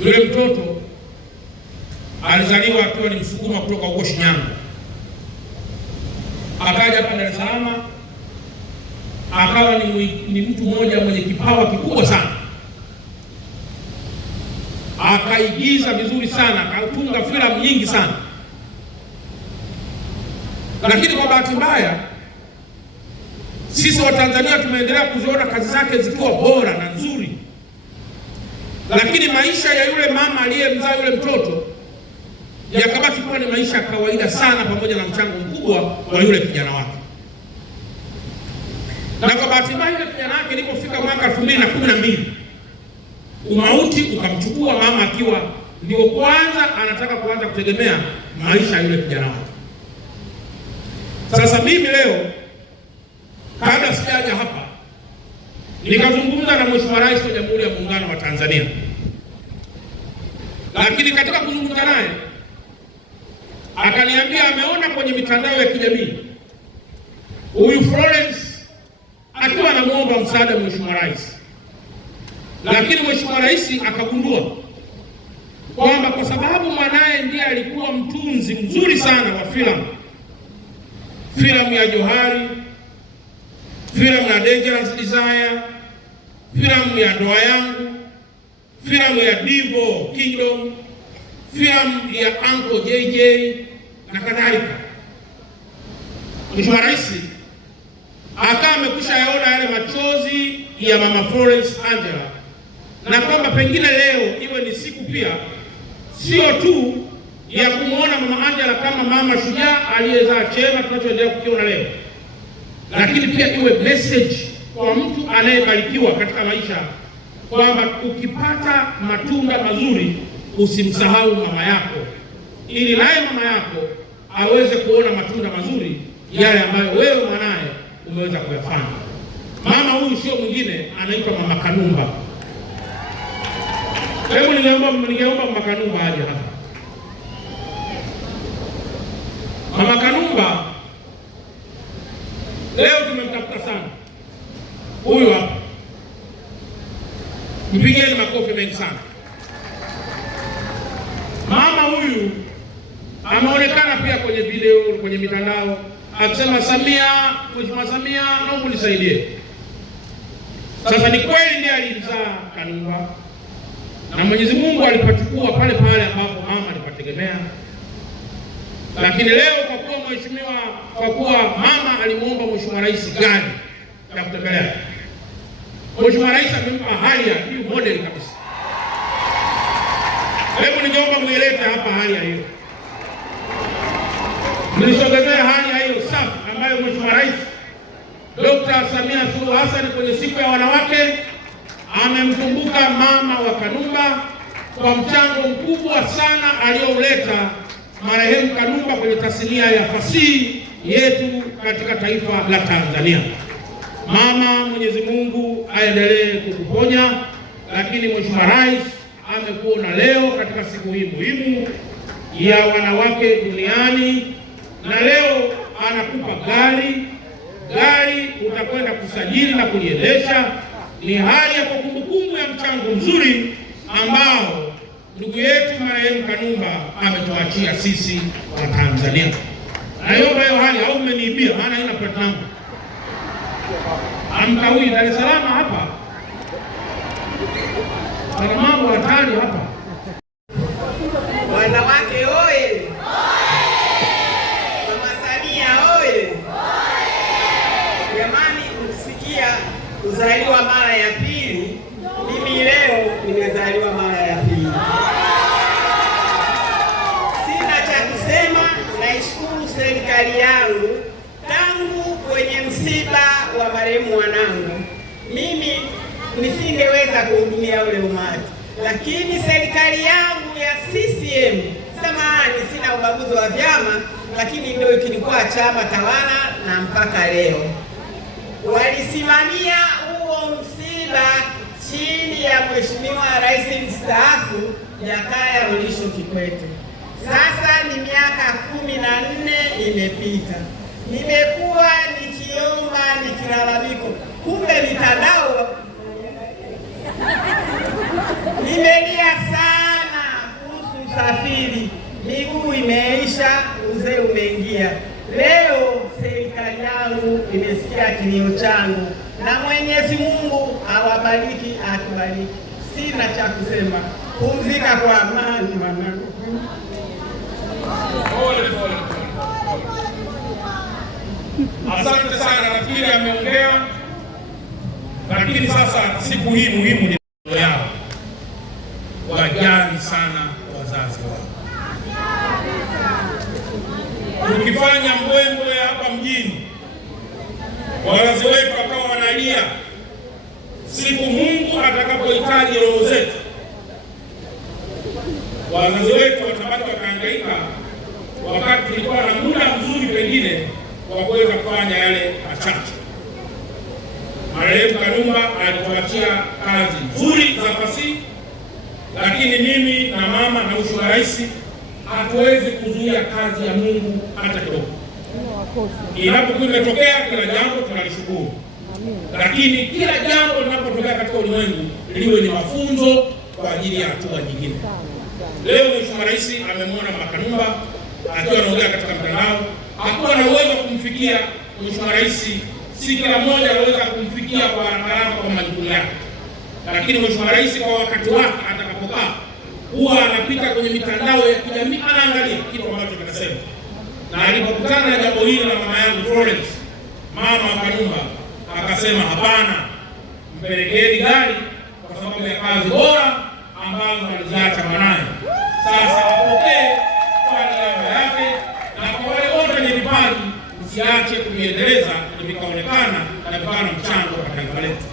Yule mtoto alizaliwa akiwa ni Msukuma kutoka huko Shinyanga, akaja hapa Dar es Salaam, akawa ni mtu mmoja mwenye kipawa kikubwa sana, akaigiza vizuri sana, akatunga filamu nyingi sana. Lakini kwa bahati mbaya sisi Watanzania tumeendelea kuziona kazi zake zikiwa bora na nzuri, lakini maisha ya yule mama aliyemzaa yule mtoto yakabaki kuwa ni maisha ya kawaida sana, pamoja na mchango mkubwa wa yule kijana wake. Na kwa bahati mbaya yule kijana wake ilipofika mwaka 2012 umauti ukamchukua mama, akiwa ndio kwanza anataka kuanza kutegemea maisha ya yule kijana wake. Sasa mimi leo, kabla sijaja hapa, nikazungumza na Mheshimiwa Rais wa Jamhuri ya Muungano wa Tanzania, lakini katika kuzungumza naye akaniambia ameona kwenye mitandao ya kijamii huyu Florence akiwa anamuomba msaada Mheshimiwa Rais, lakini Mheshimiwa Rais akagundua kwamba kwa sababu mwanaye ndiye alikuwa mtunzi mzuri sana wa filamu ya Johari, filamu ya Dangerous Desire, filamu ya Ndoa Yangu, filamu ya Divo Kingdom, filamu ya Uncle JJ na kadhalika, Mheshimiwa Rais akawa amekwisha yaona yale machozi ya Mama Florence Angela, na kwamba pengine leo iwe ni siku pia sio tu ya kumuona Mama Angela kama mama shujaa aliyezaa chema tunachoendelea kukiona leo, lakini pia iwe message kwa mtu anayebarikiwa katika maisha kwamba ukipata matunda mazuri usimsahau mama yako, ili naye mama yako aweze kuona matunda mazuri yale ambayo wewe mwanaye umeweza kuyafanya. Mama huyu sio mwingine, anaitwa Mama Kanumba. Hebu ningeomba Mama Kanumba aje hapa. Mama Kanumba leo tumemtafuta sana. Huyu hapa, mpigeni makofi mengi sana. Mama huyu ameonekana pia kwenye video, kwenye mitandao akisema, Samia, Mheshimiwa Samia, naomba unisaidie. Sasa ni kweli ndiye alimzaa Kanumba, na Mwenyezi Mungu alipachukua pale pale ambapo mama alipategemea. Lakini leo kwa kuwa mama alimuomba Mheshimiwa Rais gari ya kutembelea, Mheshimiwa Rais amempa Harrier hiyo model kabisa. Hebu ningeomba mwilete hapa Harrier hiyo, mlisogezea Harrier hiyo safi ambayo Mheshimiwa Rais Dr. Samia Suluhu Hassan kwenye siku ya wanawake amemkumbuka mama wa Kanumba kwa mchango mkubwa sana aliouleta marehemu Kanumba kwenye tasnia ya fasihi yetu katika taifa la Tanzania. Mama, Mwenyezi Mungu aendelee kukuponya, lakini Mheshimiwa Rais amekuona leo katika siku hii muhimu ya wanawake duniani, na leo anakupa gari utakwenda kusajili na kuliendesha. Ni hali ya kumbukumbu ya mchango mzuri ambao ndugu yetu marehemu Kanumba ametuachia sisi wa Tanzania. Naomba hiyo hali, au mmeniibia, maana haina plate number. Amkawi Dar es Salaam hapa. Kuna mambo hatari hapa. Wanawake oye! Mama Samia oye! Jamani, msikia kuzaliwa mara ya pili. Mimi leo nimezaliwa mara ya pili. Sina cha kusema, naishukuru serikali yangu. Tangu kwenye msiba wa marehemu wanangu, mimi nisingeweza kuhudumia ule umati, lakini serikali yangu ya CCM, samahani, sina ubaguzi wa vyama, lakini ndio kilikuwa chama tawala na mpaka leo walisimamia huo msiba chini ya Mheshimiwa Rais mstaafu Jakaya Mrisho Kikwete. Sasa ni miaka 14 imepita. Nimekuwa nikiomba, nikilalamika, kumbe mitandao nimelia sana. kusafiri, miguu imeisha, uzee umeingia. Leo serikali yangu imesikia kilio changu, na Mwenyezi Mungu awabariki, atubariki. Sina cha kusema. Pumzika kwa amani mwanangu. Asante sana, nafikiri ameongea, lakini sasa siku hii muhimu ni yao, wajali sana wazazi wao. Tukifanya mbwembwe hapa mjini, wazazi wetu wakawa wanalia, siku Mungu atakapohitaji roho zetu, wazazi wetu watabaki wakahangaika, wakati tulikuwa na muda mzuri pengine wa kuweza kufanya yale machache. Marehemu Kanumba alituachia kazi nzuri za fasihi, lakini mimi na mama na Mheshimiwa Rais hatuwezi kuzuia kazi ya Mungu hata kidogo. Inapokuwa imetokea kila jambo tunalishukuru, lakini kila jambo linapotokea katika ulimwengu liwe ni mafunzo kwa ajili ya hatua nyingine. Leo Mheshimiwa Rais amemwona Mama Kanumba akiwa anaongea katika mtandao, hakuwa na uwezo wa kumfikia Mheshimiwa Rais. Si kila mmoja anaweza kumfikia kwa haraka kwa majukumu yake, lakini Mheshimiwa Rais kwa wakati wake atakapokaa huwa anapita kwenye mitandao ya kijamii, anaangalia kitu ambacho kinasema. Na alipokutana na jambo hili la mama yangu Florence, mama Kanumba akasema hapana, mpelekeeni gari kwa sababu ya kazi bora ambazo aliziacha mwanaye. Sasa apokee kwa niaba yake, na kwa wale wote wenye vipaji msiache kuiendeleza, vikaonekana na vikawa na mchango kwa taifa letu.